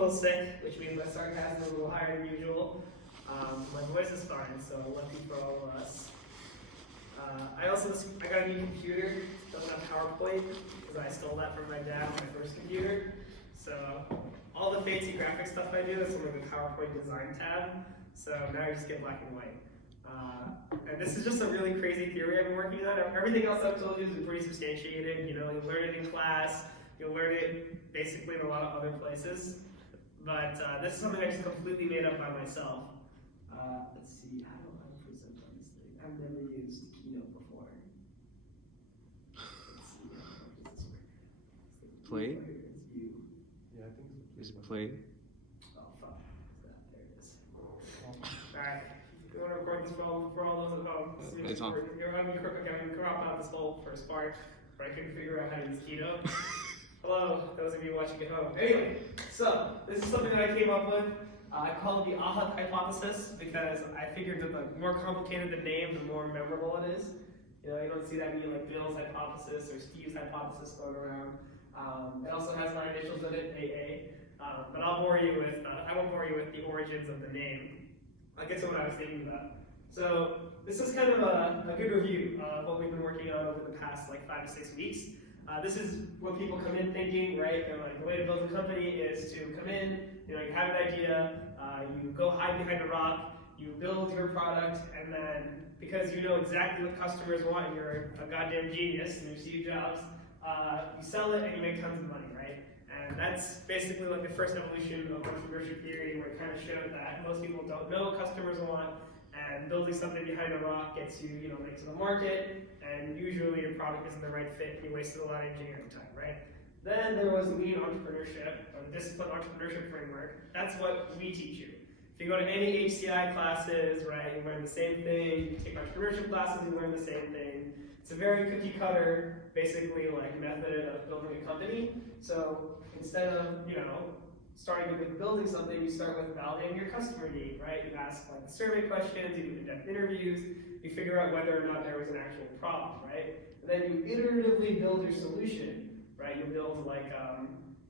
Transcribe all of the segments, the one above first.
little sick, which means my sarcasm is a little higher than usual. My voice is fine, so lucky for all of us. I got a new computer, doesn't have PowerPoint, because I stole that from my dad on my first computer. So all the fancy graphic stuff I do is under the PowerPoint design tab. So now I just get black and white. And this is just a really crazy theory I've been working on. Everything else I've told you is pretty substantiated. You know, you'll learn it in class. You'll learn it basically in a lot of other places. But this is something I just completely made up by myself. Let's see, how do I present on this thing? I've never used Keynote before. Let's see, how does this work? Play? It's you. Yeah, I think it's Is it play? Oh, fuck. There it is. Alright. You want to record this for all those at home? It's on. You're having to crop out this whole first part where I couldn't figure out how to use Keynote. Hello, those of you watching at home. Anyway, so this is something that I came up with. I call it the AHA hypothesis because I figured that the more complicated the name, the more memorable it is. You know, you don't see that many like Bill's hypothesis or Steve's hypothesis going around. It also has my initials in it, AA. But I won't bore you with the origins of the name. I'll get to what I was thinking about. So this is kind of a good review of what we've been working on over the past like 5 to 6 weeks. This is what people come in thinking, right? They're like, the way to build a company is to come in, you know, you have an idea, you go hide behind a rock, you build your product, and then because you know exactly what customers want, and you're a goddamn genius, and you're Steve Jobs, you sell it and you make tons of money, right? And that's basically like the first evolution of entrepreneurship theory, where it kind of showed that most people don't know what customers want, and building something behind a rock gets you, late to the market, and usually your product isn't the right fit, and you wasted a lot of engineering time, right? Then there was lean entrepreneurship, or the discipline entrepreneurship framework. That's what we teach you. If you go to any HCI classes, right, you learn the same thing. You take entrepreneurship classes, you learn the same thing. It's a very cookie cutter, basically, like method of building a company. So instead of, starting with building something, you start with validating your customer need, right? You ask like the survey questions, you do in-depth interviews, you figure out whether or not there was an actual problem, right? And then you iteratively build your solution, right? You build like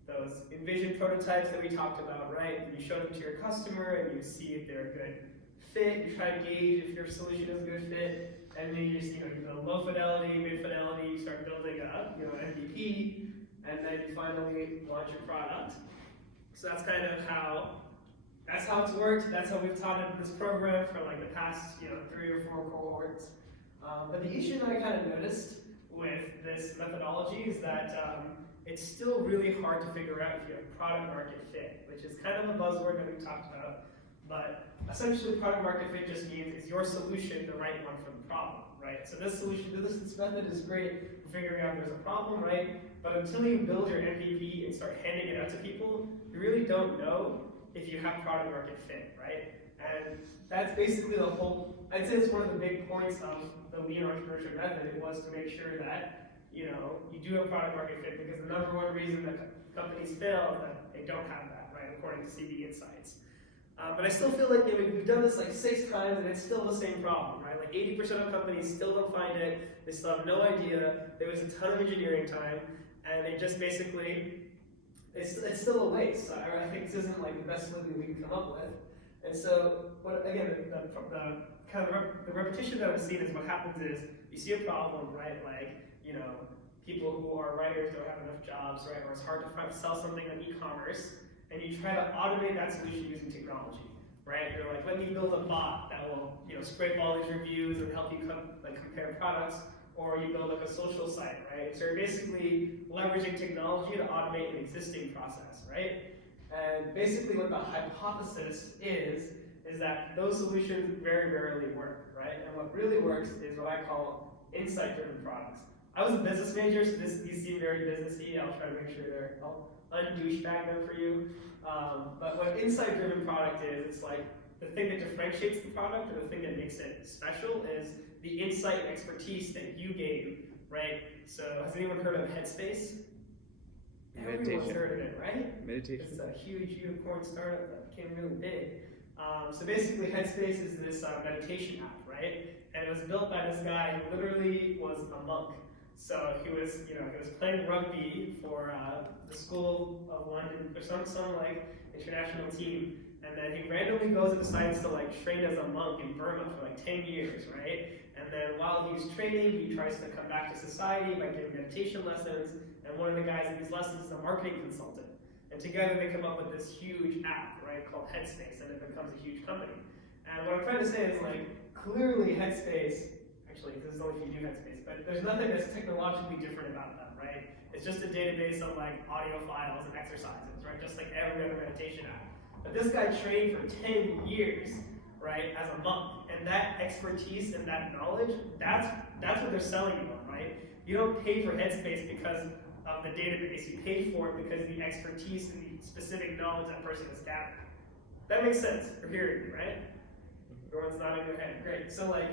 those envision prototypes that we talked about, right? And you show them to your customer and you see if they're a good fit. You try to gauge if your solution is a good fit, and then you just you build low fidelity, mid fidelity. You start building a MVP, and then you finally launch your product. So that's kind of how it's worked. That's how we've taught it in this program for like the past 3 or 4 cohorts. But the issue that I kind of noticed with this methodology is that it's still really hard to figure out if you have product market fit, which is kind of a buzzword that we've talked about. But essentially, product market fit just means is your solution the right one for the problem, right? So this method is great for figuring out there's a problem, right? But until you build your MVP and start handing it out to people, you really don't know if you have product market fit, right? And that's basically the whole, I'd say it's one of the big points of the lean entrepreneurship method. It was to make sure that you do have product market fit, because the number one reason that companies fail is that they don't have that, right, according to CB Insights. But I still feel like we've done this like 6 times and it's still the same problem, right? Like 80% of companies still don't find it, they still have no idea, there was a ton of engineering time, and they just basically, it's still a waste. I think this isn't like the best solution we can come up with. And so, the repetition that I've seen is what happens is, you see a problem, right? Like, people who are writers don't have enough jobs, right? Or it's hard to sell something on e-commerce, and you try to automate that solution using technology, right? You're like, let me build a bot that will, scrape all these reviews and help you compare products, or you build like a social site, right? So you're basically leveraging technology to automate an existing process, right? And basically what the hypothesis is that those solutions very rarely work, right? And what really works is what I call insight-driven products. I was a business major, so these seem very businessy. I'll try to make sure I'll un-douchebag them for you. But what insight-driven product is, it's like the thing that differentiates the product, or the thing that makes it special, is the insight and expertise that you gain, right? So has anyone heard of Headspace? Everyone's heard of it, right? Meditation. It's a huge unicorn startup that became really big. So basically, Headspace is this meditation app, right? And it was built by this guy who literally was a monk. So he was playing rugby for the School of London, or some like international team, and then he randomly goes and decides to like train as a monk in Burma for like 10 years, right? And then while he's training, he tries to come back to society by giving meditation lessons, and one of the guys in these lessons is a marketing consultant. And together they come up with this huge app, right, called Headspace, and it becomes a huge company. And what I'm trying to say is like, clearly Headspace, actually this is only if you do Headspace, but there's nothing that's technologically different about them, right? It's just a database of like audio files and exercises, right? Just like every other meditation app. But this guy trained for 10 years, right, as a monk. And that expertise and that knowledge, that's what they're selling you on, right? You don't pay for Headspace because of the database. You pay for it because of the expertise and the specific knowledge that person has gathered. That makes sense. You're hearing me, right? Everyone's nodding their head. Great. So like,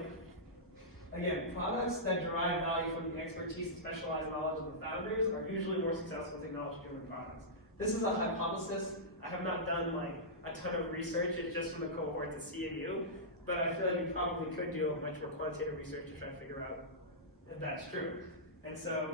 again, products that derive value from the expertise and specialized knowledge of the founders are usually more successful technology-driven products. This is a hypothesis. I have not done like a ton of research. It's just from the cohorts at CMU, but I feel like you probably could do a much more quantitative research to try to figure out if that's true. And so,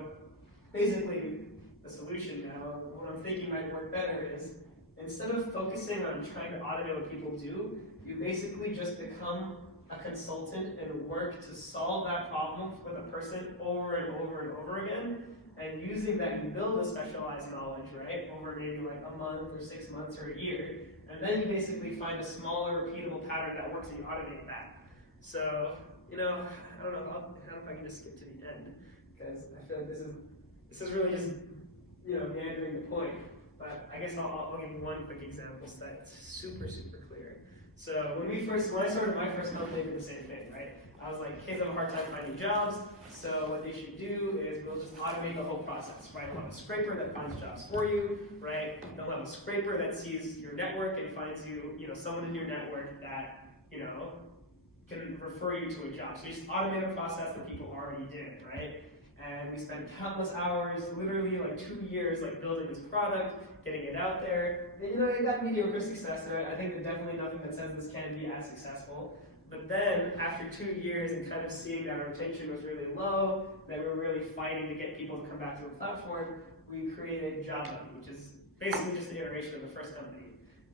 basically, the solution now, what I'm thinking might work better is, instead of focusing on trying to automate what people do, you basically just become a consultant and work to solve that problem with a person over and over and over again. And using that, you build a specialized knowledge, right, over maybe like a month or 6 months or a year. And then you basically find a smaller, repeatable pattern that works and you automate that. So, I don't know, I don't know if I can just skip to the end, because I feel like this is really just, meandering the point. But I guess I'll give you one quick example so that it's super, super clear. So when I started my first company, I did the same thing, right? I was like, kids have a hard time finding jobs, so what they should do is we'll just automate the whole process, right? We'll have a scraper that finds jobs for you, right? They'll have a scraper that sees your network and finds you, someone in your network that, can refer you to a job. So you just automate a process that people already did, right? And we spent countless hours, literally like 2 years, like building this product, getting it out there. And it got mediocre success. I think there's definitely nothing that says this can be as successful. But then, after 2 years and kind of seeing that our retention was really low, that we were really fighting to get people to come back to the platform, we created JobBuddy, which is basically just an iteration of the first company.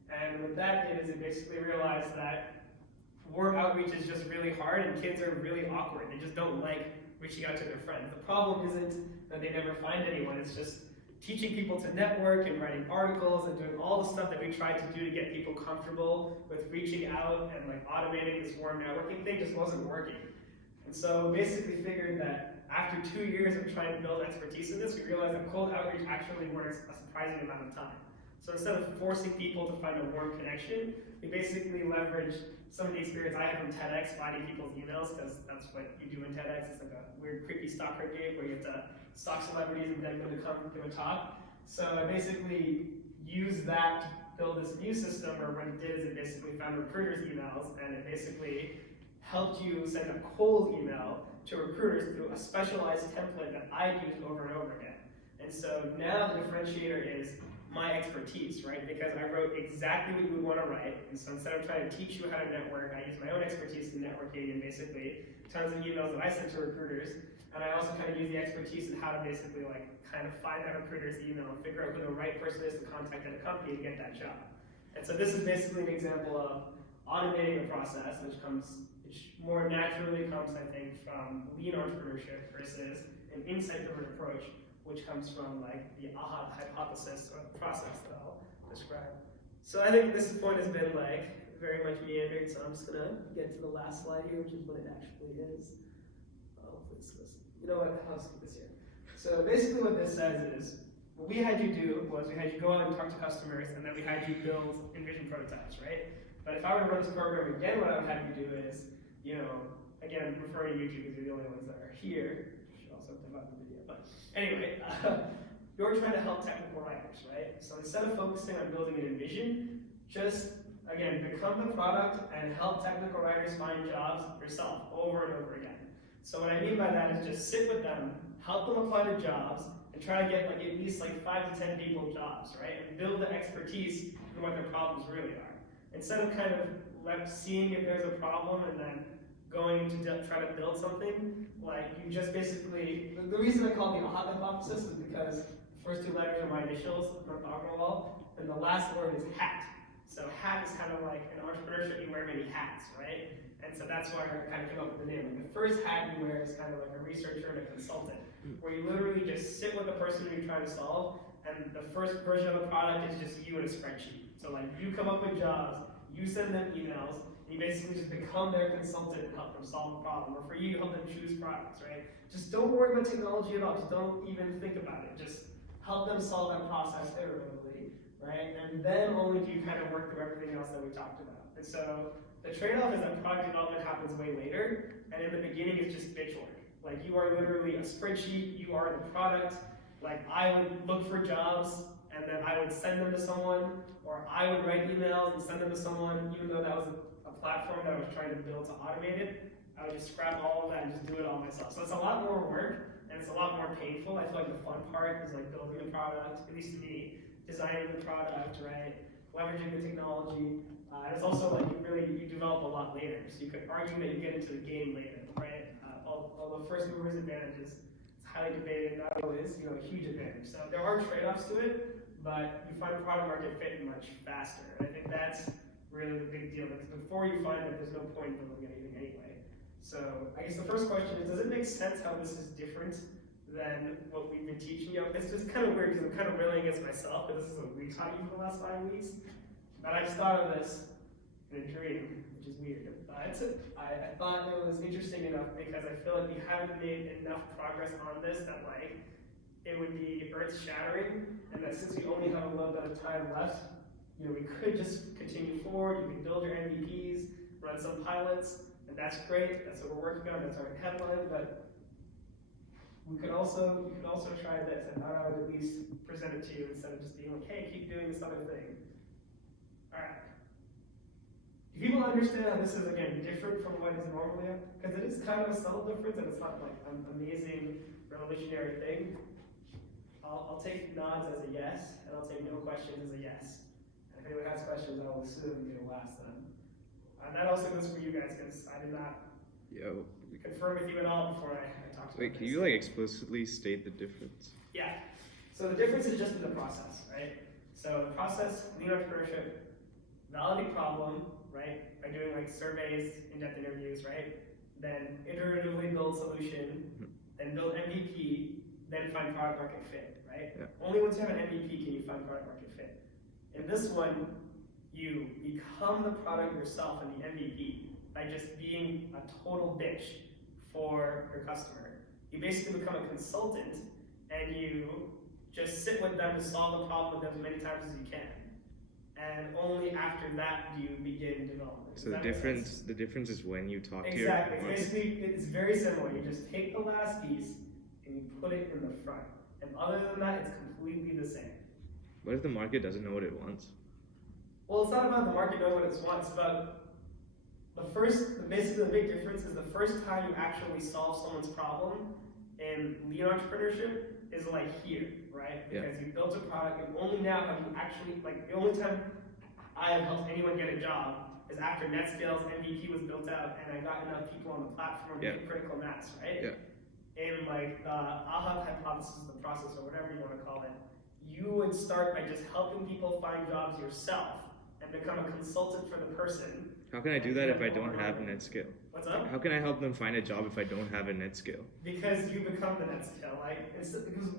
And what that did is it basically realized that warm outreach is just really hard and kids are really awkward. They just don't like reaching out to their friends. The problem isn't that they never find anyone, it's just teaching people to network and writing articles and doing all the stuff that we tried to do to get people comfortable with reaching out and like automating this warm networking thing just wasn't working. And so we basically figured that after 2 years of trying to build expertise in this, we realized that cold outreach actually works a surprising amount of time. So instead of forcing people to find a warm connection, we basically leveraged some of the experience I had from TEDx, finding people's emails, because that's what you do in TEDx. It's like a weird, creepy stalker gig where you have to stalk celebrities and get them to come give a talk. So I basically used that to build this new system, where what it did is it basically found recruiters' emails, and it basically helped you send a cold email to recruiters through a specialized template that I used over and over again. And so now the differentiator is my expertise, right? Because I wrote exactly what you would want to write. And so instead of trying to teach you how to network, I used my own expertise in networking and basically tons of emails that I sent to recruiters. And I also kind of use the expertise in how to basically like kind of find that recruiter's email and figure out who the right person is to contact at a company to get that job. And so this is basically an example of automating the process, which more naturally comes, I think, from lean entrepreneurship versus an insight-driven approach, which comes from like the AHA hypothesis or the process that I'll describe. So I think this point has been like very much meandered, so I'm just gonna get to the last slide here, which is what it actually is. Hopefully it's this. You know what, I'll skip this here. So basically what this says is, what we had you do was we had you go out and talk to customers, and then we had you build InVision prototypes, right? But if I were to run this program again, what I would have you do is, again, referring to YouTube because you're the only ones that are here. I should also divide the video. But anyway, you're trying to help technical writers, right? So instead of focusing on building an InVision, just, again, become the product and help technical writers find jobs yourself over and over again. So what I mean by that is just sit with them, help them apply to jobs, and try to get like at least like 5 to 10 people jobs, right? And build the expertise in what their problems really are. Instead of kind of seeing if there's a problem and then going to try to build something, like you just basically, the reason I call it the AHA hypothesis is because the first 2 letters are my initials, Mark Agrawal, And the last word is hat. So hat is kind of like in entrepreneurship, you wear many hats, right? And so that's why I kind of came up with the name. Like the first hat you wear is kind of like a researcher and a consultant, where you literally just sit with the person who you're trying to solve, and the first version of the product is just you in a spreadsheet. So like you come up with jobs, you send them emails, and you basically just become their consultant and help them solve a problem. Or for you, you help them choose products, right? Just don't worry about technology at all. Just don't even think about it. Just help them solve that process iteratively, right? And then only do you kind of work through everything else that we talked about. And so the trade-off is that product development happens way later, and in the beginning it's just bitch work. Like you are literally a spreadsheet, you are the product. Like I would look for jobs, and then I would send them to someone, or I would write emails and send them to someone, even though that was a platform that I was trying to build to automate it. I would just scrap all of that and just do it all myself. So it's a lot more work, and it's a lot more painful. I feel like the fun part is like building the product, at least to me, designing the product, right? Leveraging the technology. And it's also like you develop a lot later. So you could argue that you get into the game later, right? Although first movers advantages, it's highly debated, not always, a huge advantage. So there are trade-offs to it, but you find product market fit much faster. And I think that's really the big deal, because before you find that, there's no point in building anything anyway. So I guess the first question is, does it make sense how this is different than what we've been teaching you? It's just kind of weird because I'm kind of railing against myself, because this is what we taught you for the last 5 weeks. But I just thought of this in a dream, which is weird. I thought it was interesting enough because I feel like we haven't made enough progress on this that like it would be earth-shattering, and that since we only have a little bit of time left, we could just continue forward. You can build your MVPs, run some pilots, and that's great. That's what we're working on. That's our headline. But you could also try this, and I would at least present it to you instead of just being like, hey, keep doing this other thing. All right. Do people understand how this is, again, different from what is normally? Because it is kind of a subtle difference, and it's not like an amazing, revolutionary thing. I'll take nods as a yes, and I'll take no questions as a yes. And if anyone has questions, I will assume you'll ask them. And that also goes for you guys, because I did not confirm with you at all before I talked about Wait, can you explicitly state the difference? Yeah. So the difference is just in the process, right? So the process, lean entrepreneurship, validate problem, right? By doing surveys, in-depth interviews, right? Then iteratively build solution, then build MVP, then find product market fit, right? Yeah. Only once you have an MVP can you find product market fit. In this one, you become the product yourself and the MVP by just being a total bitch for your customer. You basically become a consultant, and you just sit with them to solve the problem with them as many times as you can. And only after that do you begin development. So the difference is when you talk to your Exactly. Basically, it's very similar. You just take the last piece and you put it in the front. And other than that, it's completely the same. What if the market doesn't know what it wants? Well, it's not about the market knowing what it wants. It's about basically the big difference is the first time you actually solve someone's problem in lean entrepreneurship is here, right? Because you built a product, and only now have you actually, the only time I have helped anyone get a job is after NetScale's MVP was built out and I got enough people on the platform to get critical mass, right? Yeah. In the AHA hypothesis, the process, or whatever you want to call it, you would start by just helping people find jobs yourself and become a consultant for the person. How can I do that if I don't have NetScale? What's up? How can I help them find a job if I don't have a NetScale? Because you become the NetScale. Because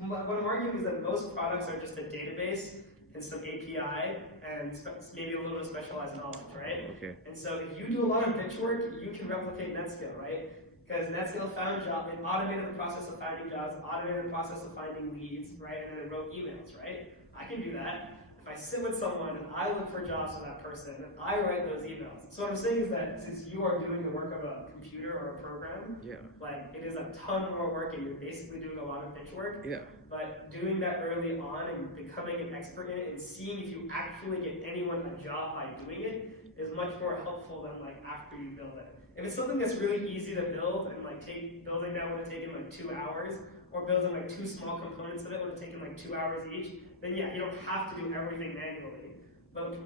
what I'm arguing is that most products are just a database and some API and maybe a little bit of specialized knowledge, right? Okay. And so if you do a lot of bitch work, you can replicate NetScale, right? Because NetScale found jobs, it automated the process of finding jobs, automated the process of finding leads, right? And then it wrote emails, right? I can do that. If I sit with someone and I look for jobs for that person, and I write those emails. So what I'm saying is that since you are doing the work of a computer or a program, it is a ton more work, and you're basically doing a lot of bitch work. Yeah. But doing that early on and becoming an expert in it and seeing if you actually get anyone a job by doing it is much more helpful than after you build it. If it's something that's really easy to build and building that would have taken 2 hours, or building 2 small components of it would have taken 2 hours each, then yeah, you don't have to do everything manually. But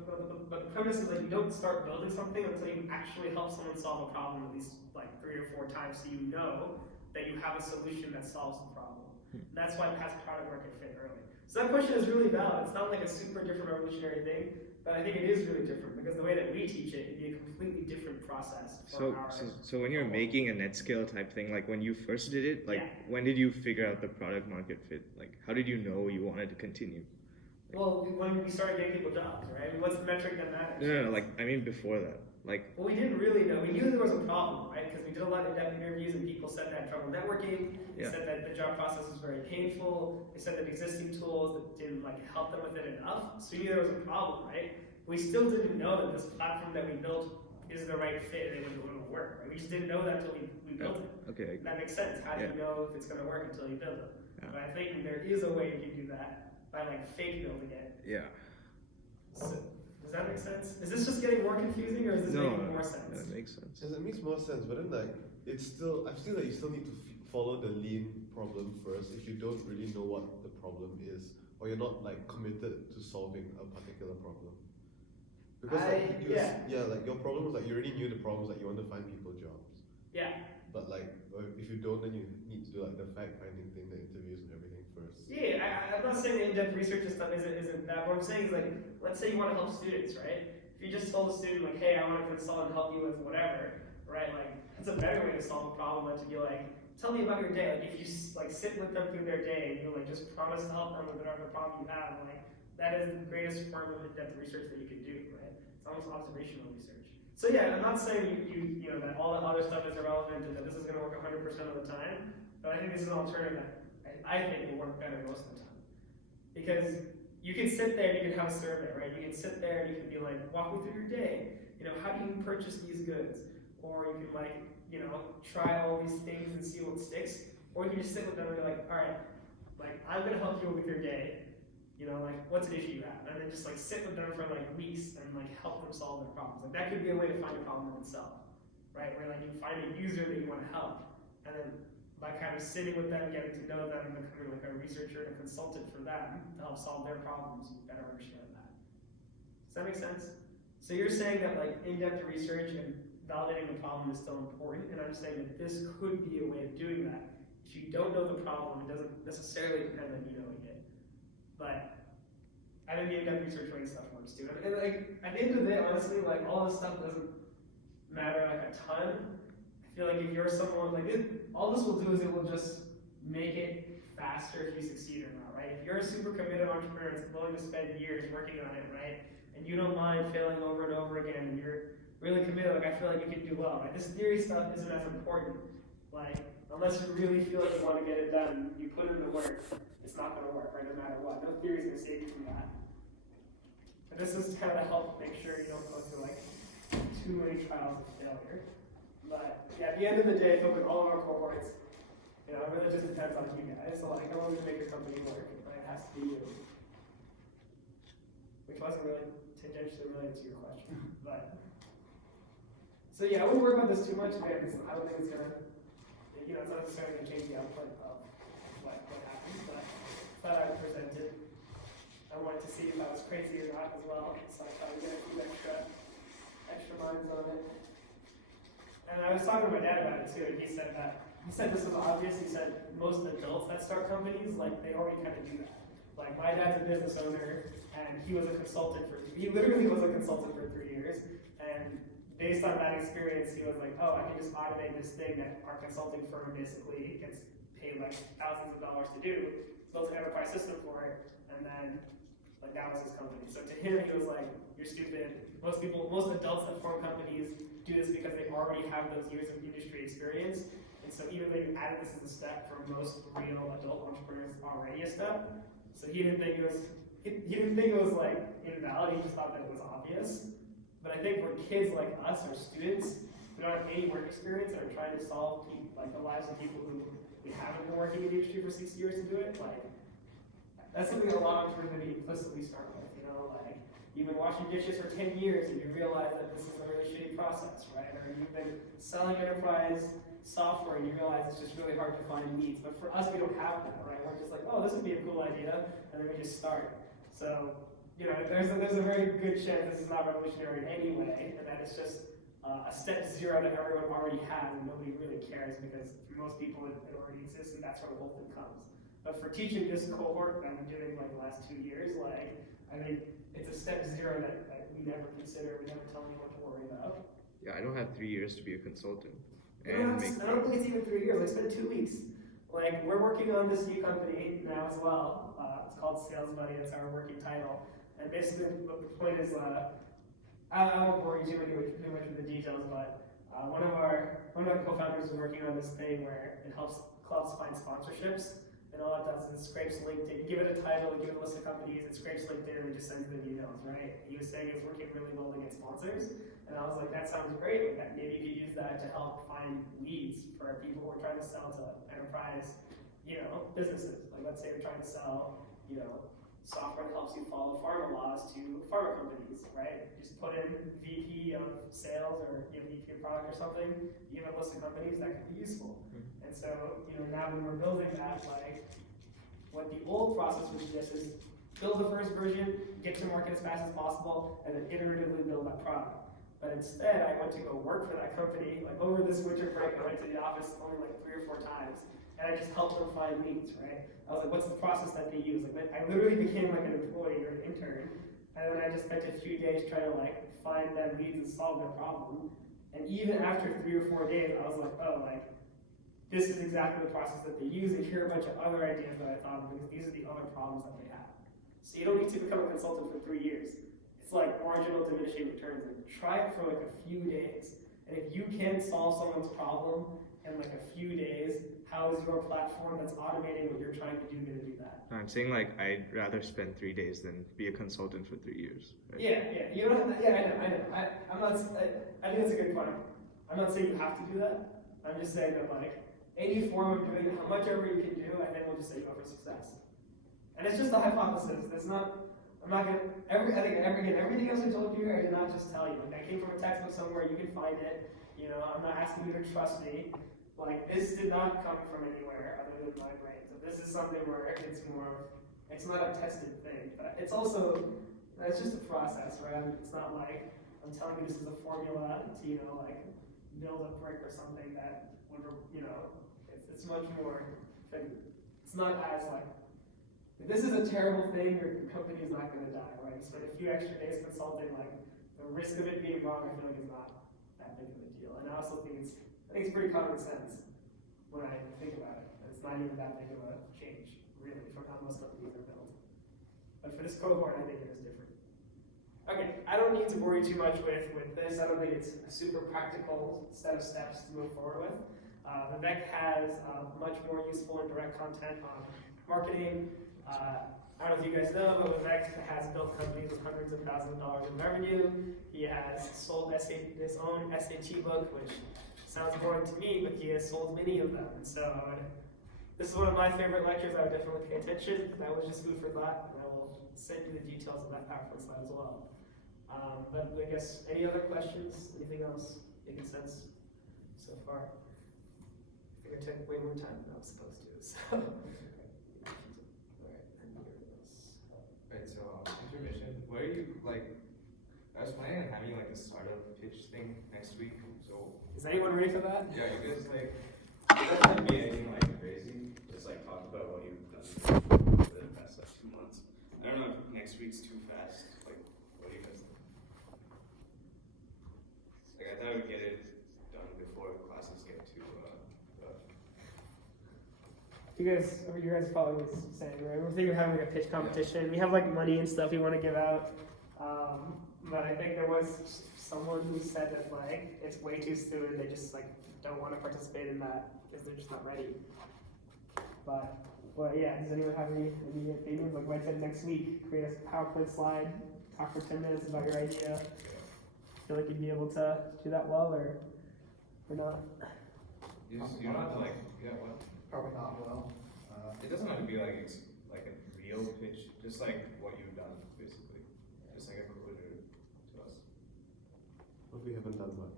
the premise is you don't start building something until you actually help someone solve a problem at least 3 or 4 times, so you know that you have a solution that solves the problem. That's why it has product market fit early. So that question is really valid. It's not like a super different revolutionary thing, but I think it is really different because the way that we teach it, it'd be a completely different process for So, our. so when you're making a NetScale type thing, like when you first did it, like Yeah. when did you figure out the product market fit? Like how did you know you wanted to continue? Well, when we started getting people jobs, right? I mean, what's the metric that matters? No, like I mean before that. Like Well, we didn't really know. We knew there was a problem, right? Because we did a lot of in-depth interviews and people said they had trouble networking. They Yeah. said that the job process was very painful. They said that existing tools that didn't like help them with it enough. So we knew there was a problem, right? We still didn't know that this platform that we built is the right fit and it would work. Right? We just didn't know that until we built it. okay. That makes sense. How do you Yeah. know if it's going to work until you build it? Yeah. But I think there is a way you can do that by like fake building it. Yeah. So, does that make sense? Is this just getting more confusing or is this No, making more sense? that makes sense. Yes, it makes more sense, but then like it's still, I feel like you still need to follow the lean problem first if you don't really know what the problem is, or you're not like committed to solving a particular problem. Because like like your problem is like you already knew the problems, like you want to find people jobs. Yeah. But like if you don't, then you need to do like the fact finding thing, the interviews and everything first. Yeah, I'm not saying the in-depth research and stuff isn't that. What I'm saying is like, let's say you want to help students, right? If you just told a student like, hey, I want to consult and help you with whatever, right? Like, that's a better way to solve a problem than to be like, tell me about your day. Like, if you like sit with them through their day and you like just promise to help them with whatever problem you have, like that is the greatest form of in-depth research that you can do, right? It's almost observational research. So yeah, I'm not saying you know that all the other stuff is irrelevant and that this is going to work 100% of the time, but I think this is an alternative that I think will work better most of the time. Because you can sit there and you can have a survey, right? You can sit there and you can be like, walk me through your day. You know, how do you purchase these goods? Or you can like, you know, try all these things and see what sticks. Or you can just sit with them and be like, all right, like I'm gonna help you with your day. You know, like what's an issue you have? And then just like sit with them for like weeks and like help them solve their problems. Like that could be a way to find a problem in itself, right? Where like you find a user that you want to help, and then by kind of sitting with them, getting to know them, and becoming like a researcher and a consultant for them to help solve their problems, you better understand that. Does that make sense? So you're saying that like in-depth research and validating the problem is still important, and I'm saying that this could be a way of doing that. If you don't know the problem, it doesn't necessarily depend on you knowing it. But I think the in-depth research rate stuff works too. And like at the end of the day, honestly, like all this stuff doesn't matter like a ton. I feel like if you're someone like all this will do is it will just make it faster if you succeed or not, right? If you're a super committed entrepreneur that's willing to spend years working on it, right? And you don't mind failing over and over again, and you're really committed, like I feel like you can do well, right? This theory stuff isn't as important. Like, unless you really feel like you want to get it done, you put in the work, it's not going to work, right? No matter what. No theory is going to save you from that. And this is kind of to help make sure you don't go through like too many trials of failure. But yeah, at the end of the day, for with all of our cohorts, you know, it really just depends on you guys. So like, I want to make your company work, right? It has to be you. Which wasn't really tangentially related to your question, but. So yeah, I wouldn't worry about this too much. Again, I don't think it's gonna, you know, it's not necessarily gonna change the output of what happens. But I thought I would present it. I wanted to see if I was crazy or not as well. So I thought I'd get a few extra minds on it. And I was talking to my dad about it too, and he said this was obvious. He said most adults that start companies, like they already kind of do that. Like my dad's a business owner, and he was a consultant he literally was a consultant for 3 years, and based on that experience, he was like, oh, I can just automate this thing that our consulting firm basically gets paid like thousands of dollars to do. Built an enterprise system for it, and then like that was his company. So to him, he was like, you're stupid. Most adults that form companies do this because they already have those years of industry experience. And so even though you added this as a step, for most real adult entrepreneurs, it's already a step. So he didn't think it was like invalid. He just thought that it was obvious. But I think for kids like us or students who don't have any work experience and are trying to solve like the lives of people who we haven't been working in the industry for 6 years to do it, like that's something a lot of entrepreneurs maybe implicitly start with. You know, like you've been washing dishes for 10 years and you realize that this is a really shitty process, right? Or you've been selling enterprise software and you realize it's just really hard to find leads. But for us, we don't have that, right? We're just like, oh, this would be a cool idea, and then we just start. So, you know, there's a very good chance this is not revolutionary in any way, and that it's just a step zero that everyone already has and nobody really cares because for most people it already exists and that's where the whole thing comes. But for teaching this cohort that I'm doing like the last 2 years, like I think it's a step zero that we never consider, we never tell anyone to worry about. Yeah, I don't have 3 years to be a consultant. I don't think it's even 3 years. I spent 2 weeks. Like we're working on this new company now as well. It's called Sales Buddy. That's our working title. And basically, the point is, I won't bore you too much with the details, but one of our co-founders is working on this thing where it helps clubs find sponsorships. And all it does is it scrapes LinkedIn. You give it a title, you give it a list of companies, it scrapes LinkedIn and it just sends them emails, right? He was saying it's working really well to get sponsors. And I was like, that sounds great. Like that, maybe you could use that to help find leads for people who are trying to sell to enterprise, businesses. Like let's say you're trying to sell, software that helps you follow pharma laws to pharma companies, right? Just put in VP of sales or VP of product or something. You have a list of companies that could be useful. And so, now when we're building that, like, what the old process would be is build the first version, get to market as fast as possible, and then iteratively build that product. But instead, I went to go work for that company. Like over this winter break, I went to the office only like 3 or 4 times, and I just helped them find leads, right? I was like, what's the process that they use? Like, I literally became like an employee or an intern, and then I just spent a few days trying to like find them leads and solve their problem. And even after 3 or 4 days, I was like, oh, like, this is exactly the process that they use, and here are a bunch of other ideas that I thought of because these are the other problems that they have. So you don't need to become a consultant for 3 years. It's like marginal diminishing returns. Like try it for like a few days. And if you can solve someone's problem in like a few days, how is your platform that's automating what you're trying to do going to do that? I'm saying like I'd rather spend 3 days than be a consultant for 3 years. Right? Yeah. You don't have to, I know. I think that's a good point. I'm not saying you have to do that. I'm just saying that like any form of doing how much ever you can do, I think will just set you up for success. And it's just a hypothesis. That's not. I'm not gonna. Everything else I told you, I did not just tell you. Like I came from a textbook somewhere. You can find it. I'm not asking you to trust me. Like this did not come from anywhere other than my brain. So this is something where it's more. It's not a tested thing, but it's also. It's just a process, right? It's not like I'm telling you this is a formula to like build a brick or something that would it's much more. It's not as like. If this is a terrible thing, your company is not going to die, right? You spend a few extra days consulting, like the risk of it being wrong, I feel like is not that big of a deal. And I also think it's pretty common sense when I think about it. It's not even that big of a change, really, from how most companies are built. But for this cohort, I think it is different. Okay, I don't need to bore you too much with this. I don't think it's a super practical set of steps to move forward with. Vivek has much more useful and direct content on marketing. I don't know if you guys know, but Vivek has built companies with hundreds of thousands of dollars in revenue. He has sold his own SAT book, which sounds boring to me, but he has sold many of them. And so this is one of my favorite lectures. I would definitely pay attention. That was just food for thought, and I will send you the details of that PowerPoint slide as well. But I guess any other questions? Anything else making sense so far? I think I took way more time than I was supposed to. So. Right, so intermission. Where are you I was planning on having a startup pitch thing next week. So is anyone ready for that? yeah, you guys it doesn't be anything crazy. Just talk about what you've done for the past 2 months. I don't know if next week's too fast. What do you guys think? I thought I would get it done before classes get too You guys follow what he's saying, right? We're thinking of having a pitch competition. We have money and stuff we want to give out. But I think there was someone who said that it's way too soon. They just don't want to participate in that because they're just not ready. But yeah, does anyone have any opinions? Like I said, next week, create a PowerPoint slide, talk for 10 minutes about your idea. Feel like you'd be able to do that well or not? You don't have to what? Probably not well. It doesn't have to be a real pitch, just what you've done, basically. Just a closure to us. But we haven't done much.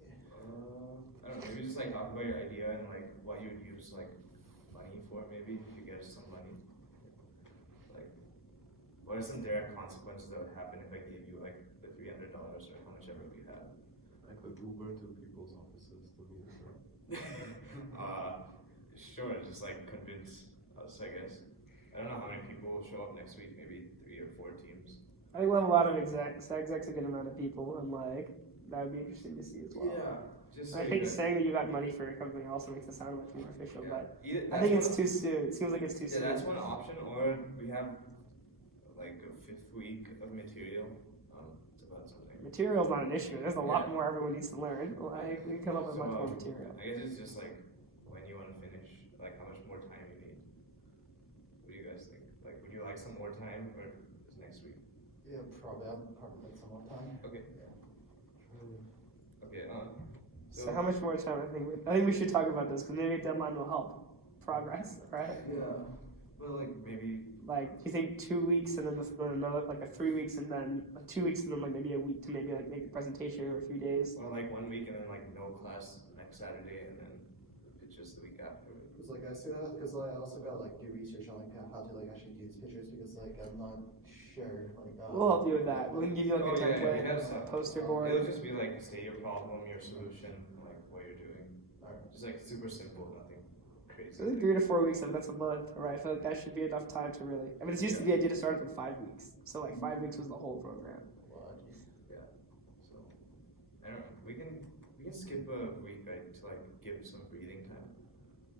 I don't know, maybe just talk about your idea and what you'd use money for, maybe if you get some money. What are some direct consequences that would happen if I gave you the $300 or how much ever we have? I could Uber to people's offices to meet them. Sure, just convince us plus, I guess. I don't know how many people will show up next week. Maybe 3 or 4 teams. I think we'll have a lot of execs a good amount of people, and like that would be interesting to see as well. Just I hate saying that you got money for your company also makes it sound much more official, but Either, I think it's too soon. It seems like it's too soon. that's one option, or we have like a 5th week of material. It's about something. Material's not an issue. There's a lot Yeah. more everyone needs to learn. Like we can come up with much more material. I guess it's just like when you want to finish, like how much more time you need. What do you guys think? Like, would you like some more time, or is next week? Yeah, probably. I'll probably take some more time. Okay. Okay. So how much more time? I think we should talk about this because maybe a deadline will help progress, right? Yeah. Well, like maybe. Like, do you think 2 weeks and then another like a 3 weeks and then 2 weeks and then like maybe a week to maybe like make a presentation or a few days? Or like 1 week and then like no class next Saturday and then it's just the week after. Because like I see that because I also got like do research on like how to like actually use pictures because like I'm not sure like. We'll help you with that. We can give you like a template, we have a some. poster board. It'll just be like state your problem, your solution, like what you're doing. Alright. Just like super simple, nothing crazy. I think 3 to 4 weeks, if that's a month, right? I feel like that should be enough time to really. I mean, it's used to be the idea to start with 5 weeks, so like 5 weeks was the whole program. Well, Yeah. So I don't know. We can skip a week, right, to like give some breathing time.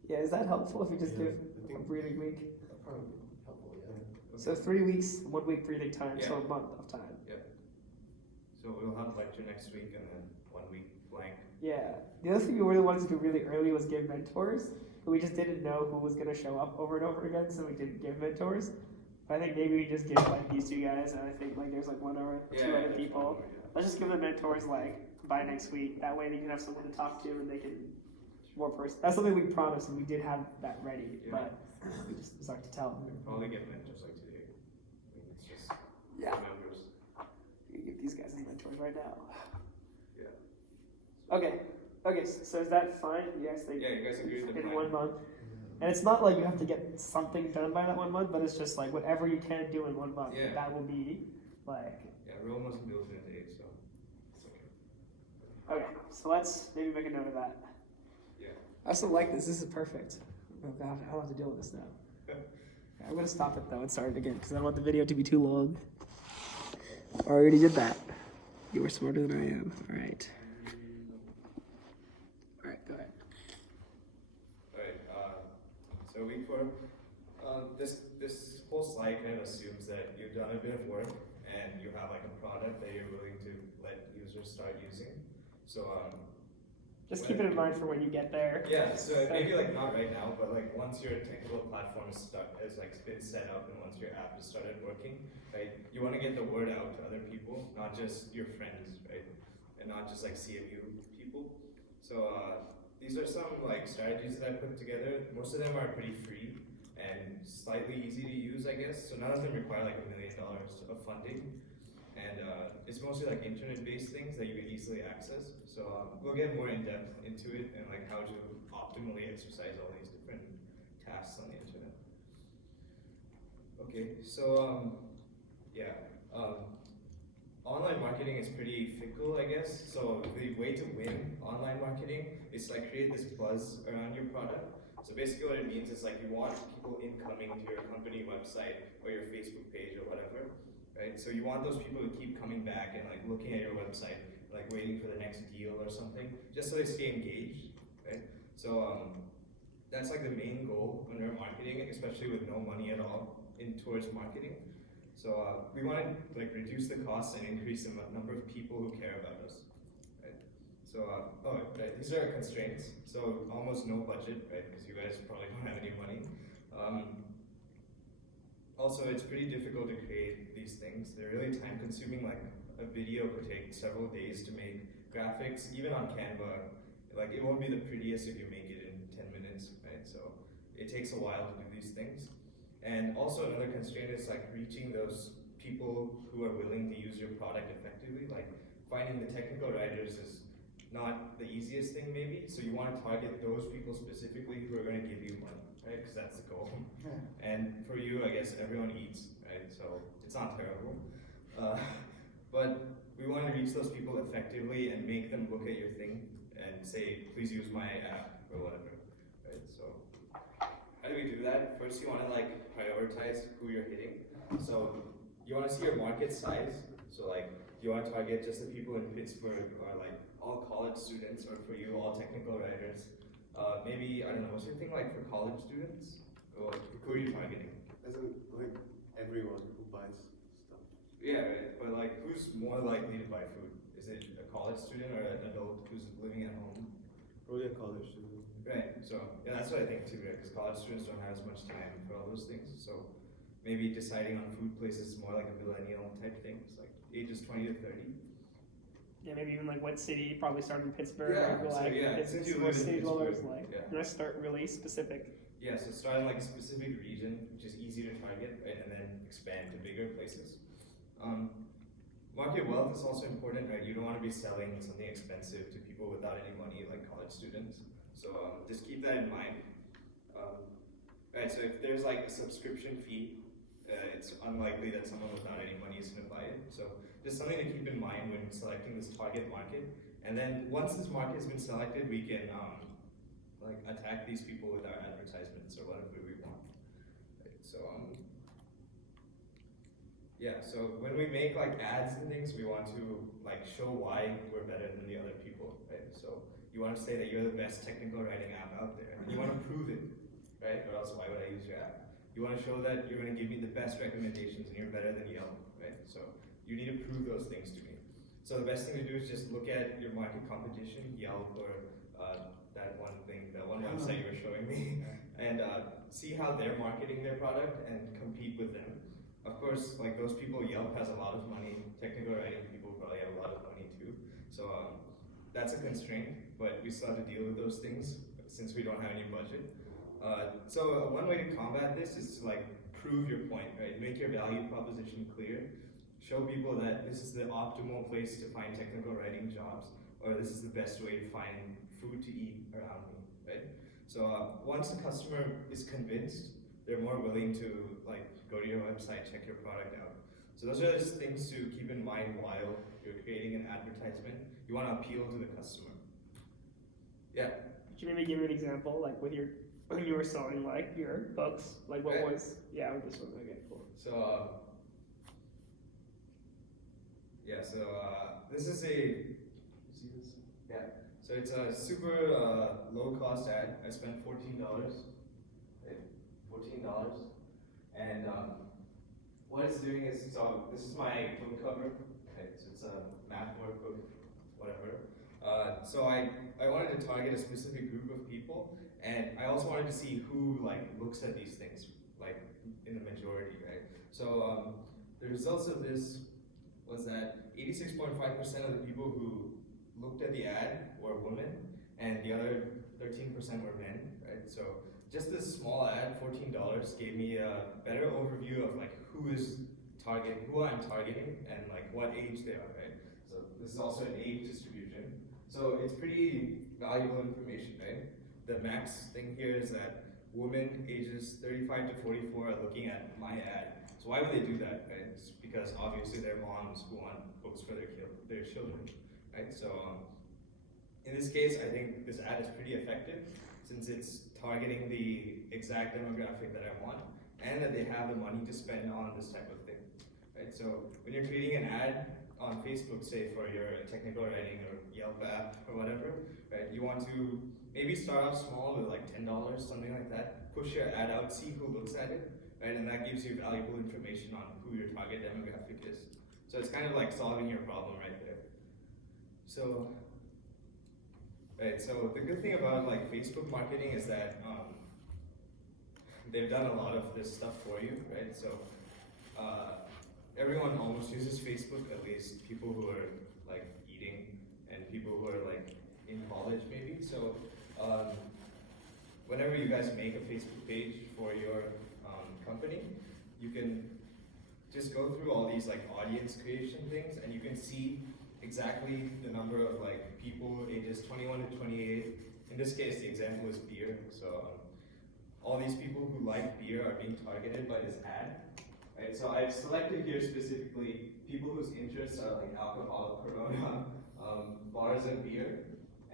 Yeah, is that helpful if you just Yeah, give I a think- breathing week? that'd probably be helpful. Yeah. So 3 weeks, 1 week breathing time, so Yeah. a month of time. So we'll have lecture next week and then 1 week blank. Yeah. The other thing we really wanted to do really early was give mentors, but we just didn't know who was gonna show up over and over again, so we didn't give mentors. But I think maybe we just give like these 2 guys, and I think like there's like 1 or 2 other there's people. one more, yeah. Let's just give the mentors like by next week. That way they can have someone to talk to and they can more person. That's something we promised and we did have that ready, Yeah. but we just start to tell them. Probably get mentors like today. I mean, it's just Yeah. members. You give these guys as mentors right now. Yeah. Okay. Okay. So is that fine? You guys think Yeah, you guys agree with the in plan? 1 month? And it's not like you have to get something done by that 1 month, but it's just like whatever you can do in 1 month, Yeah. that will be like. Yeah, Rome wasn't built in a day, so it's okay. Okay, so let's maybe make a note of that. Yeah. I also like this. This is perfect. Oh god, I don't have to deal with this now. I'm gonna stop it though and start it again because I don't want the video to be too long. I already did that. You were smarter than I am. All right. All right, go ahead. Alright, so week 4, this whole slide kind of assumes that you've done a bit of work and you have like a product that you're willing to let users start using. So Just keep it in mind for when you get there. yeah, so maybe like not right now, but like once your technical platform is like been set up and once your app has started working, right? You want to get the word out to other people, not just your friends, right? And not just like CMU people. So these are some like strategies that I put together. Most of them are pretty free and slightly easy to use, I guess. So none of them require like $1 million of funding. And it's mostly like internet-based things that you can easily access. So we'll get more in depth into it and like how to optimally exercise all these different tasks on the internet. Okay, so online marketing is pretty fickle, I guess. So the way to win online marketing is like create this buzz around your product. So basically what it means is like you want people incoming to your company website or your Facebook page or whatever. Right? So you want those people to keep coming back and like looking at your website, like waiting for the next deal or something, just so they stay engaged, right? So that's like the main goal when we're marketing, especially with no money at all towards marketing. So we want to like reduce the costs and increase the number of people who care about us, right? So right, these are constraints. So almost no budget, right? Because you guys probably don't have any money. Also, it's pretty difficult to create these things. They're really time consuming. Like a video could take several days to make. Graphics, even on Canva, like it won't be the prettiest if you make it in 10 minutes, right? So it takes a while to do these things. And also another constraint is like reaching those people who are willing to use your product effectively. Like finding the technical writers is not the easiest thing maybe. So you want to target those people specifically who are going to give you money, right? Because that's the goal. And for you, I guess everyone eats, right? So it's not terrible. But we want to reach those people effectively and make them look at your thing and say, please use my app or whatever, right? So how do we do that? First, you want to like prioritize who you're hitting. So you want to see your market size. So like you want to target just the people in Pittsburgh or like all college students, or for you all technical writers. Maybe I don't know. What's your thing like for college students? Or who are you targeting? As in, like everyone who buys stuff. Yeah, right. But like, who's more likely to buy food? Is it a college student or an adult who's living at home? Probably a college student. Right. So yeah, that's what I think too, right? Because college students don't have as much time for all those things. So maybe deciding on food places is more like a millennial type thing. It's like ages 20 to 30. Yeah, maybe even like what city, probably start in Pittsburgh. Yeah, or so like yeah, it's since you more live in city dwellers, Pittsburgh, like yeah. you want to start really specific. Yeah, so start in like a specific region, which is easy to target, right? And then expand to bigger places. Market wealth is also important, right? You don't want to be selling something expensive to people without any money, like college students. So just keep that in mind. Right, so if there's like a subscription fee, it's unlikely that someone without any money is going to buy it. So just something to keep in mind when selecting this target market. And then once this market has been selected, we can like attack these people with our advertisements or whatever we want. Right, so yeah, so when we make like ads and things, we want to like show why we're better than the other people, right? So you want to say that you're the best technical writing app out there, and you want to prove it, right? Or else why would I use your app? You want to show that you're going to give me the best recommendations and you're better than Yelp, right? So you need to prove those things to me. So the best thing to do is just look at your market competition, Yelp or that one thing, that one website you were showing me, and see how they're marketing their product and compete with them. Of course, like those people, Yelp has a lot of money. Technical writing people probably have a lot of money too. So that's a constraint, but we still have to deal with those things since we don't have any budget. So one way to combat this is to like prove your point, right? Make your value proposition clear. Show people that this is the optimal place to find technical writing jobs, or this is the best way to find food to eat around me, right? So once the customer is convinced, they're more willing to like go to your website, check your product out. So those are just things to keep in mind while you're creating an advertisement. You want to appeal to the customer. Yeah. Could you maybe give an example, like with your when you were selling like your books, like what Right. was with this one? Okay, cool. So this is a, you see this? Yeah. So it's a super low cost ad. I spent $14. Right? $14. And what it's doing is, so this is my book cover. Okay, so it's a math workbook, whatever. So I wanted to target a specific group of people, and I also wanted to see who like looks at these things, like in the majority, right? So the results of this was that 86.5% of the people who looked at the ad were women, and the other 13% were men, right? So just this small ad, $14, gave me a better overview of like who I'm targeting, and like what age they are, right? So this is also an age distribution. So it's pretty valuable information, right? The max thing here is that women ages 35 to 44 are looking at my ad. So why would they do that, right? It's because obviously they're moms who want books for their children, right? So in this case, I think this ad is pretty effective since it's targeting the exact demographic that I want, and that they have the money to spend on this type of thing, right? So when you're creating an ad on Facebook, say for your technical writing or Yelp app or whatever, right? You want to maybe start off small with like $10, something like that. Push your ad out, see who looks at it, right? And that gives you valuable information on who your target demographic is. So it's kind of like solving your problem right there. So, right, so the good thing about like Facebook marketing is that they've done a lot of this stuff for you, right? So everyone almost uses Facebook, at least people who are like eating and people who are like in college maybe. So whenever you guys make a Facebook page for your company, you can just go through all these like audience creation things, and you can see exactly the number of like people ages 21 to 28. In this case, the example is beer. So all these people who like beer are being targeted by this ad. Right, so I've selected here specifically people whose interests are like alcohol, Corona, bars and beer,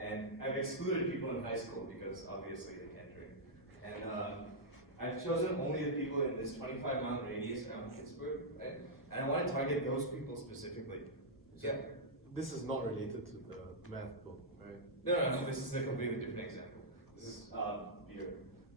and I've excluded people in high school because obviously they can't drink. And I've chosen only the people in this 25-mile radius around Pittsburgh, right? And I want to target those people specifically. Yeah. This is not related to the math book, right? No, this is a completely different example. This is beer.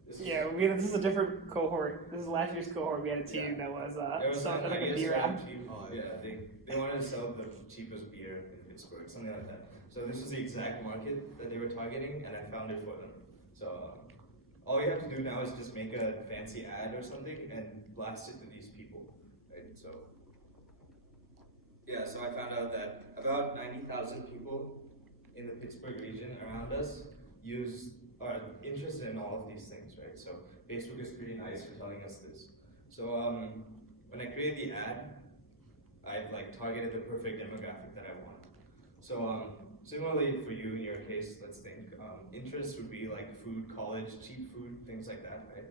This is, Yeah, this is a different cohort. This is last year's cohort. We had a team that was There was something like I a guess, beer app. cheap, Oh, yeah, they wanted to sell the cheapest beer in Pittsburgh, something like that. So this was the exact market that they were targeting, and I found it for them. So all you have to do now is just make a fancy ad or something and blast it to these people, right? So yeah, so I found out that about 90,000 people in the Pittsburgh region around us are interested in all of these things, right? So Facebook is pretty nice for telling us this. So when I created the ad, I've like targeted the perfect demographic that I want. So similarly for you in your case, let's think interests would be like food, college, cheap food, things like that, right?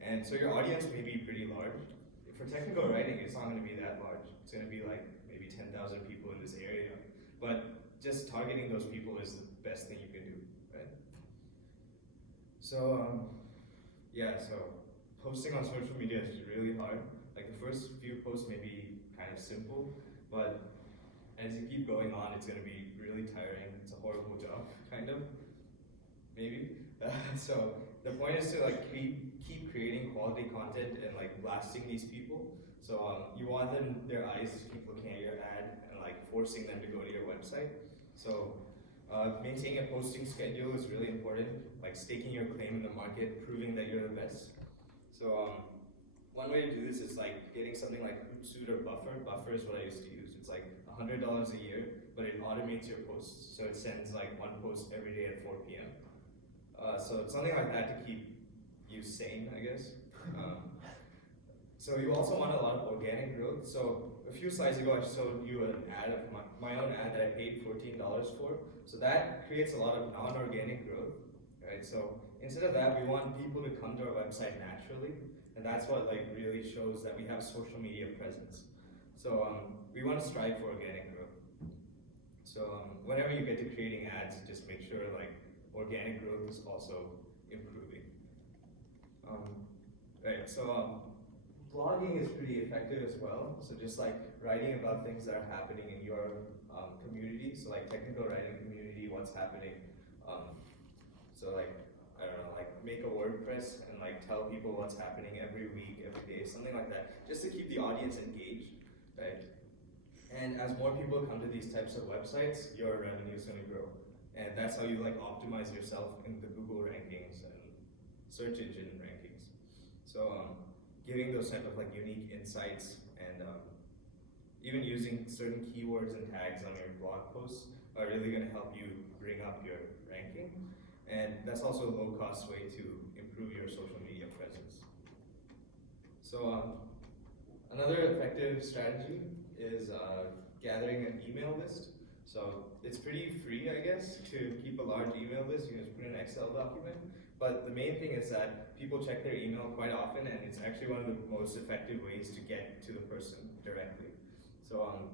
And so your audience may be pretty large. For technical writing, it's not going to be that large. It's going to be like maybe 10,000 people in this area. But just targeting those people is the best thing you can do, right? So so posting on social media is really hard. Like the first few posts may be kind of simple, but as you keep going on, it's going to be really tiring. It's a horrible job, kind of, maybe. So the point is to like keep creating quality content and like blasting these people. So you want their eyes to keep looking at your ad and like forcing them to go to your website. So maintaining a posting schedule is really important, like staking your claim in the market, proving that you're the best. So one way to do this is like getting something like Hootsuite or Buffer. Buffer is what I used to use. It's like $100 a year, but it automates your posts. So it sends like one post every day at 4 p.m. So it's something like that to keep you sane, I guess. So you also want a lot of organic growth. So a few slides ago, I showed you an ad of my own ad that I paid $14 for. So that creates a lot of non-organic growth, right? So instead of that, we want people to come to our website naturally, and that's what like really shows that we have social media presence. So we want to strive for organic growth. So whenever you get to creating ads, just make sure like organic growth is also improving. Right. So blogging is pretty effective as well. So just like writing about things that are happening in your community. So like technical writing community, what's happening. So like, I don't know, like make a WordPress and like tell people what's happening every week, every day, something like that, just to keep the audience engaged, right? And as more people come to these types of websites, your revenue is going to grow. And that's how you like optimize yourself in the Google rankings and search engine rankings. So giving those type of like unique insights and even using certain keywords and tags on your blog posts are really going to help you bring up your ranking. And that's also a low-cost way to improve your social media presence. So another effective strategy is gathering an email list. So it's pretty free, I guess, to keep a large email list. You can just put in an Excel document. But the main thing is that people check their email quite often, and it's actually one of the most effective ways to get to the person directly. So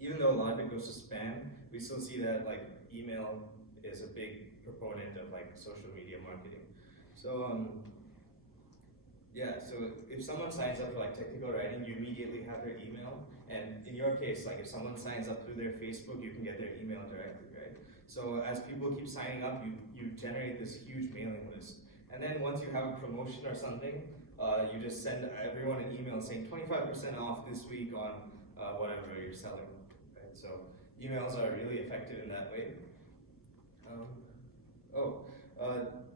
even though a lot of it goes to spam, we still see that like email is a big proponent of like social media marketing. So so if someone signs up for like technical writing, you immediately have their email. And in your case, like if someone signs up through their Facebook, you can get their email directly, right? So as people keep signing up, you generate this huge mailing list. And then once you have a promotion or something, you just send everyone an email saying 25% off this week on whatever you're selling, right? So emails are really effective in that way.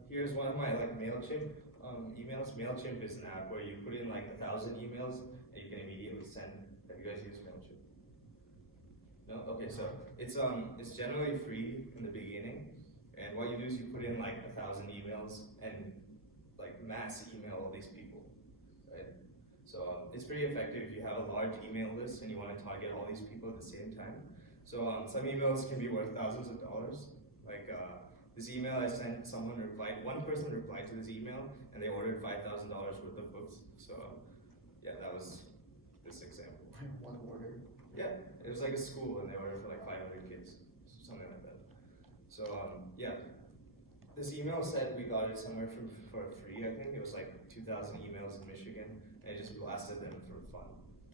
Here's one of my like MailChimp emails. MailChimp is an app where you put in like 1,000 emails and you can immediately send. Have you guys used MailChimp? No? Okay, so it's generally free in the beginning, and what you do is you put in like 1,000 emails and like mass email all these people, right? So it's pretty effective if you have a large email list and you want to target all these people at the same time. So some emails can be worth thousands of dollars. Like this email I sent, one person replied to this email and they ordered $5,000 worth of books. So yeah, that was this example. One order. Yeah, it was like a school and they ordered for like 500 kids, something like that. So this email said we got it somewhere for free. I think it was like 2,000 emails in Michigan, and I just blasted them for fun,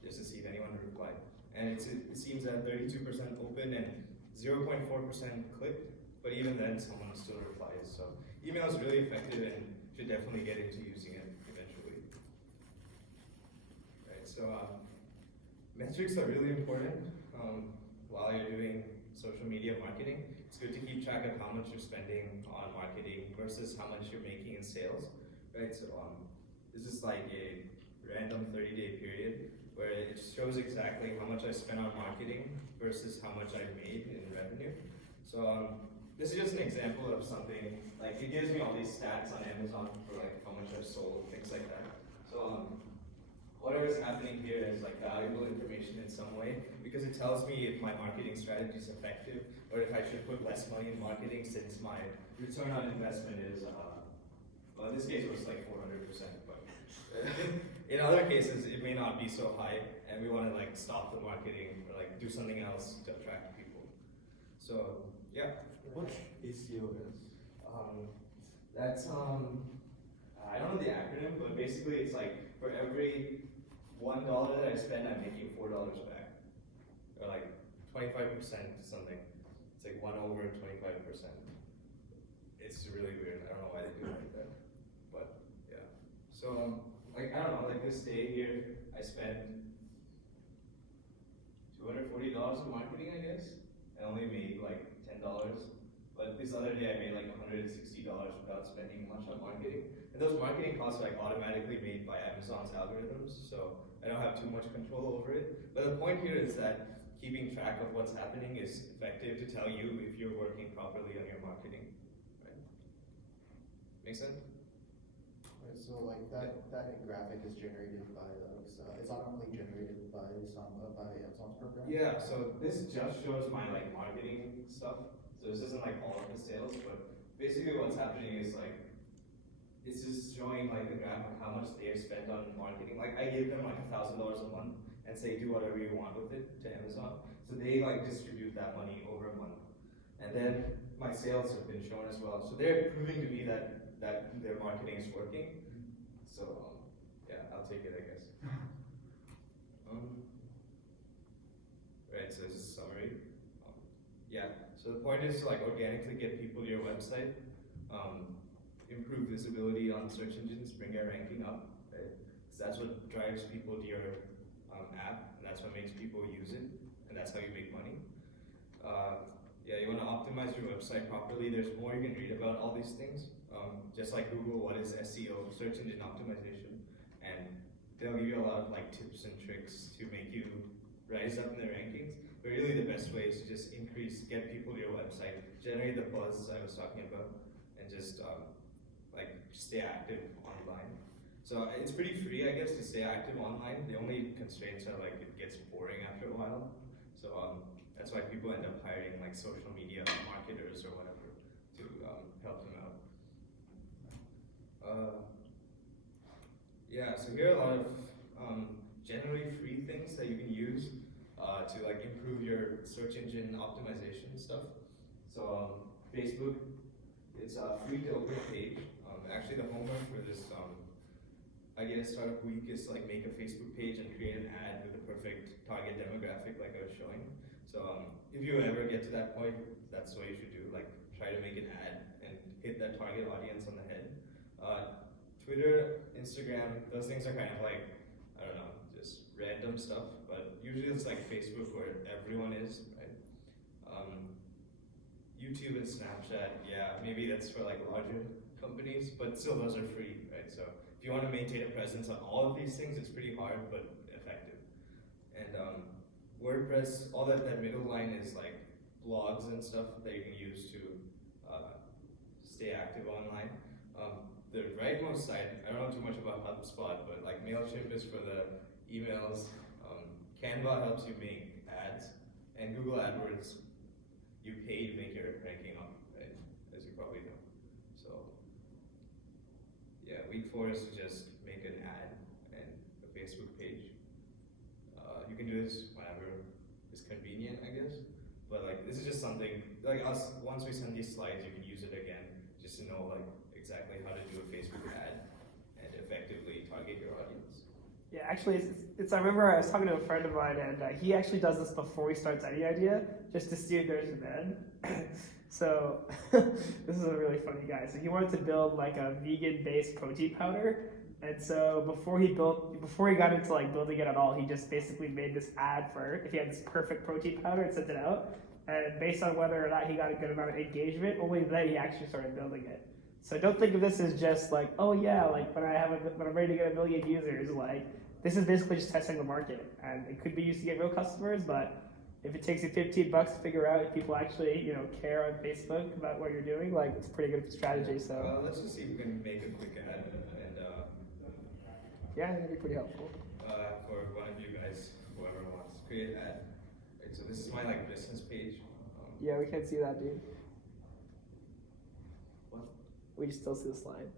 just to see if anyone would reply. And it seems that 32% open and 0.4% clicked, but even then, someone still replies. So email is really effective and should definitely get into using it eventually. Right. So metrics are really important while you're doing social media marketing. It's good to keep track of how much you're spending on marketing versus how much you're making in sales, right? So this is like a random 30-day period where it shows exactly how much I spent on marketing versus how much I made in revenue. So this is just an example of something, like it gives me all these stats on Amazon for like how much I've sold, things like that. So whatever is happening here is like valuable information in some way because it tells me if my marketing strategy is effective or if I should put less money in marketing since my return on investment is, well in this case it was like 400%, but in other cases it may not be so high and we want to like stop the marketing or like do something else to attract people. So yeah. What ACO is? That's I don't know the acronym, but basically it's like for every $1 that I spend, I'm making $4 back, or like 25% something. It's like 1 over 25%. It's really weird. I don't know why they do it like that, but yeah. So like I don't know, like this day here, I spent $240 on marketing, I guess. I only made like $10. But this other day I made like $160 without spending much on marketing. And those marketing costs are like automatically made by Amazon's algorithms, so I don't have too much control over it. But the point here is that keeping track of what's happening is effective to tell you if you're working properly on your marketing. Right? Make sense? Right, so like that graphic is generated by it's automatically generated by Amazon's program. Yeah, so this just shows my like marketing stuff. So this isn't like all of the sales, but basically what's happening is like, this is showing like the graph of how much they have spent on marketing. Like I gave them like $1,000 a month and say do whatever you want with it to Amazon. So they like distribute that money over a month. And then my sales have been shown as well. So they're proving to me that their marketing is working. So yeah, I'll take it, I guess. Right, so this is a summary. Yeah, so the point is to like organically get people to your website, improve visibility on search engines, bring your ranking up, right? Because that's what drives people to your app, and that's what makes people use it, and that's how you make money. Yeah, you want to optimize your website properly. There's more you can read about all these things. Just like Google, what is SEO, search engine optimization, and they'll give you a lot of like tips and tricks to make you rise up in the rankings. But really the best way is to just get people to your website, generate the buzz I was talking about, and just like stay active online. So it's pretty free, I guess, to stay active online. The only constraints are like it gets boring after a while. So that's why people end up hiring like social media marketers or whatever to help them out. Yeah, so here are a lot of generally free things that you can use to like improve your search engine optimization stuff. So Facebook, it's a free to open page. Actually, the homework for this Idea Startup Week is like make a Facebook page and create an ad with a perfect target demographic like I was showing. So if you ever get to that point, that's what you should do. Like try to make an ad and hit that target audience on the head. Twitter, Instagram, those things are kind of like, I don't know, just random stuff, but usually it's like Facebook where everyone is, right? YouTube and Snapchat, yeah, maybe that's for like larger companies, but still those are free, right? So if you want to maintain a presence on all of these things, it's pretty hard, but effective. And WordPress, all that middle line is like blogs and stuff that you can use to stay active online. The rightmost side, I don't know too much about HubSpot, but like MailChimp is for the emails. Canva helps you make ads, and Google AdWords, you pay to make your ranking up, right? As you probably know. So yeah, week 4 is to just make an ad and a Facebook page. You can do this whenever is convenient, I guess. But like this is just something like us. Once we send these slides, you can use it again. just to know like exactly how to do a Facebook ad and effectively target your audience. Yeah, actually, I remember I was talking to a friend of mine, and he actually does this before he starts any idea, just to see if there's demand. So, this is a really funny guy. So he wanted to build like a vegan-based protein powder, and so before he got into like building it at all, he just basically made this ad for if he had this perfect protein powder and sent it out. And based on whether or not he got a good amount of engagement, only then he actually started building it. So don't think of this as just like, oh yeah, like when I'm ready to get 1 million users, like this is basically just testing the market, and it could be used to get real customers, but if it takes you $15 to figure out if people actually, care on Facebook about what you're doing, like it's a pretty good strategy. So Let's just see if we can make a quick ad and yeah, that'd be pretty helpful. for one of you guys, whoever wants, create an ad. Right, so this is my like business page. Yeah, we can't see that, dude. What? We just still see the slide.